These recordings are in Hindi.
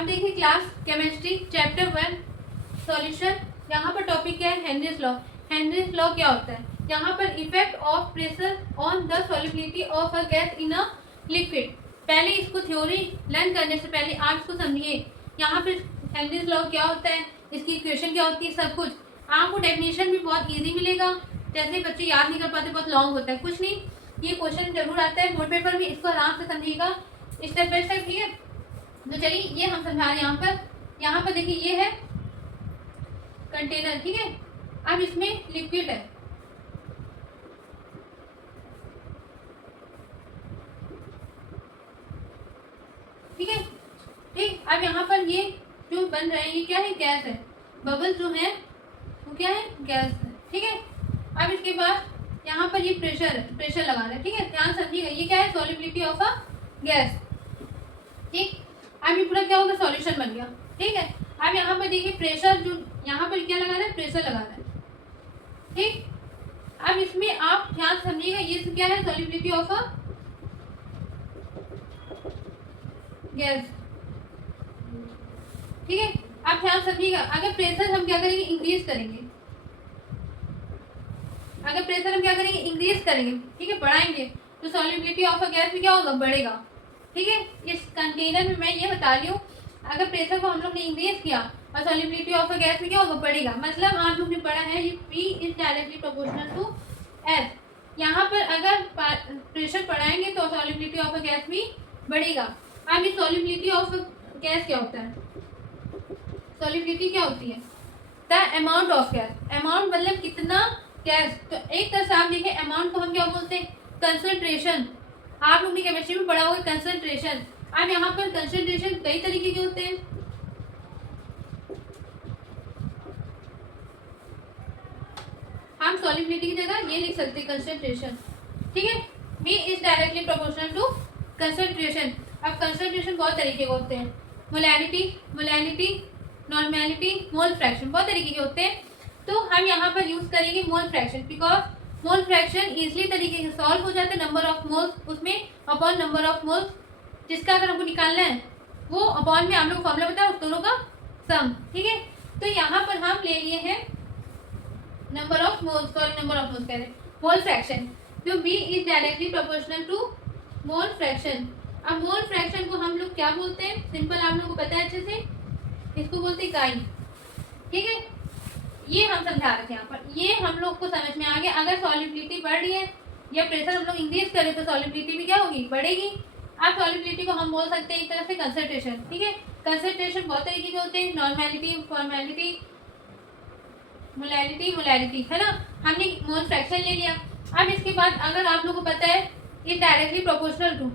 अब देखिए क्लास केमिस्ट्री चैप्टर 1 सॉल्यूशन। यहाँ पर टॉपिक क्या है? Henry's law. हेनरीज लॉ क्या होता है? यहाँ पर effect of pressure on the solubility of a gas in a liquid. पहले इसको थ्योरी लर्न करने से पहले आप इसको समझिए। यहाँ पर हेनरीज लॉ क्या होता है, इसकी इक्वेशन क्या होती है, सब कुछ आपको डेफिनेशन भी बहुत इजी मिलेगा। जैसे बच्चे याद नहीं कर पाते, बहुत लॉन्ग होता है, कुछ नहीं, ये क्वेश्चन जरूर आता है बोर्ड पेपर में, इसको आराम से समझिएगा स्टेप बाय स्टेप, ठीक है। तो चलिए ये हम समझा रहे हैं। यहाँ पर देखिए ये है कंटेनर, ठीक है। अब इसमें लिक्विड है, ठीक है, ठीक। अब यहाँ पर ये जो बन रहे हैं ये क्या है? गैस है। बबल जो है वो क्या है? गैस है, ठीक है। अब इसके बाद यहाँ पर ये प्रेशर है, प्रेशर लगा रहे हैं, ठीक है, ध्यान समझिएगा। ये क्या है? सॉल्युबिलिटी ऑफ अ गैस, ठीक। अब ये पूरा क्या होगा? सॉल्यूशन बन गया, ठीक है। अब यहाँ पर देखिए प्रेशर, जो यहाँ पर क्या लगा रहा है? प्रेशर लगा रहा है, ठीक। अब इसमें आप ध्यान समझिएगा, ये क्या है? सॉल्युबिलिटी ऑफ अ गैस, ठीक है। आप ध्यान समझिएगा, अगर प्रेशर हम क्या करेंगे? इंक्रीज करेंगे। अगर प्रेशर हम क्या करेंगे? इंक्रीज करेंगे, ठीक है, बढ़ाएंगे, तो सॉल्युबिलिटी ऑफ अ गैस भी क्या होगा? बढ़ेगा, ठीक है। इस कंटेनर में मैं ये बता रही हूँ, अगर प्रेशर को हम लोग ने इंक्रीज किया और सॉल्युबिलिटी ऑफ अ गैस में क्या होगा? बढ़ेगा। मतलब आप लोग ने पढ़ा है ये P is directly proportional to S। यहाँ पर अगर प्रेशर बढ़ाएंगे तो सॉल्युबिलिटी ऑफ अ गैस भी बढ़ेगा। अब ये सॉल्युबिलिटी ऑफ गैस क्या होता है? सॉल्युबिलिटी क्या होती है? The amount of gas. Amount मतलब कितना गैस। तो एक तरह से आप देखिए अमाउंट को हम क्या बोलते हैं? कंसंट्रेशन। आप लोग ने केमिस्ट्री में पढ़ा होगा कंसंट्रेशन। अब यहाँ पर कंसंट्रेशन कई तरीके के होते हैं। हम सॉल्युबिलिटी की जगह ये लिख सकते हैं कंसंट्रेशन, ठीक है। B is directly proportional to concentration. अब कंसंट्रेशन बहुत तरीके के होते हैं, molarity, molality, normality, mole fraction, बहुत तरीके के होते हैं। तो हम यहाँ पर यूज करेंगे mole fraction, because mole fraction easily तरीके से सॉल्व हो जाता है। नंबर ऑफ मोल्स उसमें अपॉन नंबर ऑफ मोल्स, जिसका अगर हमको निकालना है वो अपॉन में हम लोग फॉर्मूला पता है उस दोनों का सम, ठीक है। तो यहाँ पर हम ले लिए हैं number of moles, sorry number of moles कह रहे हैं, मोल फ्रैक्शन, जो B is directly proportional to mole fraction. अब मोल फ्रैक्शन को हम लोग क्या बोलते हैं? सिंपल आप लोगों को पता है अच्छे से, इसको बोलते हैं इकाई, ठीक है। ये हम समझा रहे थे यहाँ पर, ये हम लोग को समझ में आ गया। अगर सॉल्युबिलिटी बढ़ रही है या प्रेशर हम लोग इंक्रीज करें तो सॉल्युबिलिटी भी क्या होगी? बढ़ेगी। अब सॉल्युबिलिटी को हम बोल सकते हैं एक तरह से कंसंट्रेशन, ठीक है। कंसंट्रेशन बहुत तरीके के होते हैं, नॉर्मेलिटी, फॉर्मेलिटी, मोलैलिटी, मोलैरिटी, है ना। हमने मोल फ्रैक्शन ले लिया। अब इसके बाद अगर आप लोगों को पता है ये डायरेक्टली प्रोपोर्शनल टू,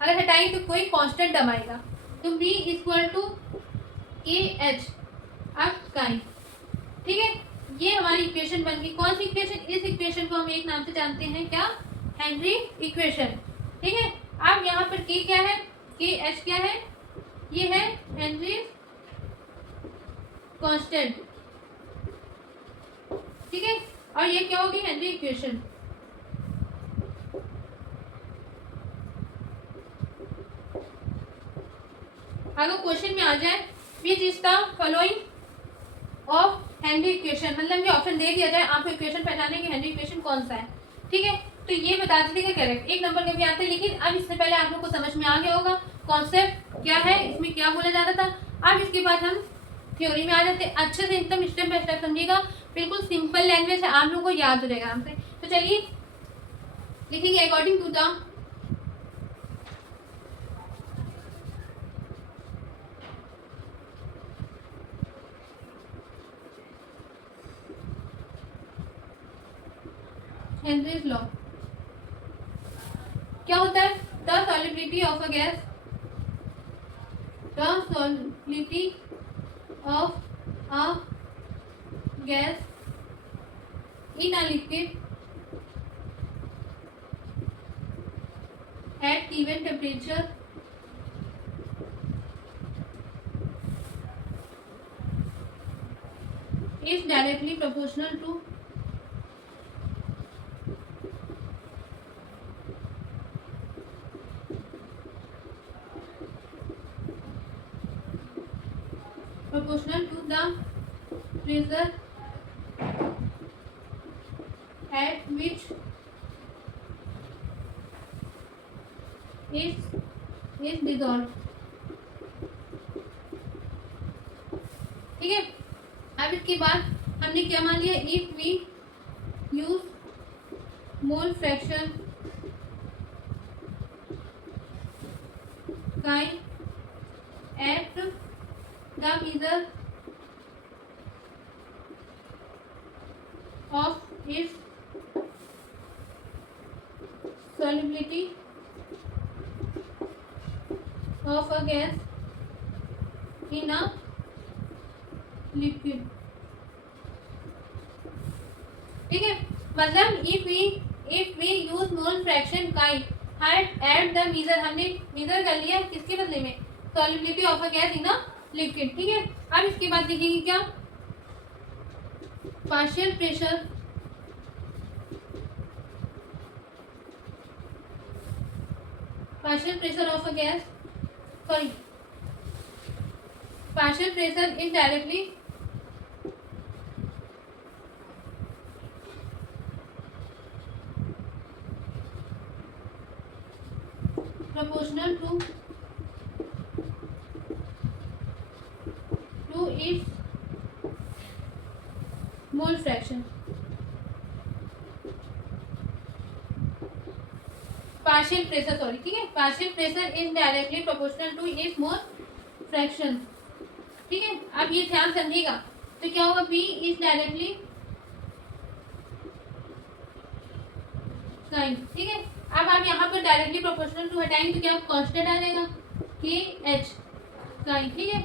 अगर हटाएंगे तो कोई कांस्टेंट टर्म आएगा, तो B इक्वल टू KH अब काई, ठीक है। ये हमारी इक्वेशन बन गई। कौन सी इक्वेशन? इस इक्वेशन को हम एक नाम से जानते हैं, क्या? हेनरी इक्वेशन, ठीक है। अब यहाँ पर K क्या है? KH क्या है? ये है हेनरी कांस्टेंट, ठीक है। और ये क्या होगी? Henry equation. अगर क्वेश्चन में आ जाए which is the following of Henry equation, मतलब कि ऑप्शन दे दिया जाए आपको इक्वेशन पहचाने की हेनरी इक्वेशन कौन सा है, ठीक है, तो ये बता दीजिएगा करेक्ट। एक नंबर का भी आता है, लेकिन अब इससे पहले आप लोग को समझ में आ गया होगा कॉन्सेप्ट क्या है, इसमें क्या बोला जा रहा था। अब इसके बाद हम थ्योरी में आ जाते हैं। अच्छे से एकदम स्टेप बाय स्टेप समझिएगा, बिल्कुल सिंपल लैंग्वेज है, आप लोग को याद हो जाएगा आराम से। तो चलिए लिखेंगे according to the Henry's law. क्या होता है? The solubility of a gas, the solubility of a gas in a liquid at given temperature is directly proportional to proportional to the pressure at which is dissolved. ठीक है, अब इसके बाद हमने क्या मान लिया, if we use mole fraction chi at the measure of its solubility of a gas in a liquid. ठीक है, मतलब if we use mole fraction chi at the measure, हमने मीजर कर लिया किसके बदले में, solubility of a gas in a liquid. ठीक है, अब इसके बाद देखेंगे क्या, partial pressure of a gas, sorry partial pressure is directly proportional to its mole fraction. Partial pressure, sorry, ठीक है, partial pressure is directly proportional to its mole fraction. ठीक है, अब ये ध्यान समझिएगा, तो क्या होगा, बी इज डायरेक्टली साइन। ठीक है, अब आप यहाँ पर डायरेक्टली प्रोपोर्शनल टू हटाएंगे तो क्या कांस्टेंट आ जाएगा, के एच साइन। ठीक है,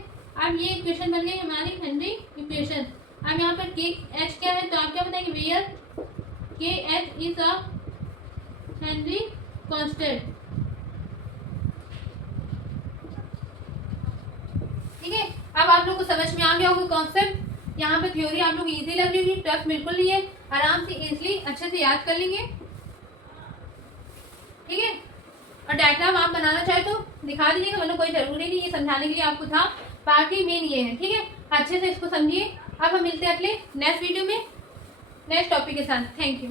अब ये इक्वेशन बन गई हमारी हेनरी इक्वेशन। अब यहाँ पर के एच क्या है, तो आप क्या बताएंगे, वेयर के H is a Henry constant. ठीक है, अब आप लोग को समझ में आ गया होगा कॉन्सेप्ट। यहाँ पे थ्योरी आप लोग इजी लग रही होगी, टफ बिल्कुल नहीं है, आराम से इजीली अच्छे से याद कर लेंगे। ठीक है, और डायग्राम आप बनाना चाहे तो दिखा दीजिएगा, मतलब कोई जरूरी नहीं, ये समझाने के लिए आपको था, बाकी मेन ये है। ठीक है, अच्छे से इसको समझिए। अब हम मिलते हैं अगले नेक्स्ट वीडियो में नेक्स्ट टॉपिक के साथ। Thank you.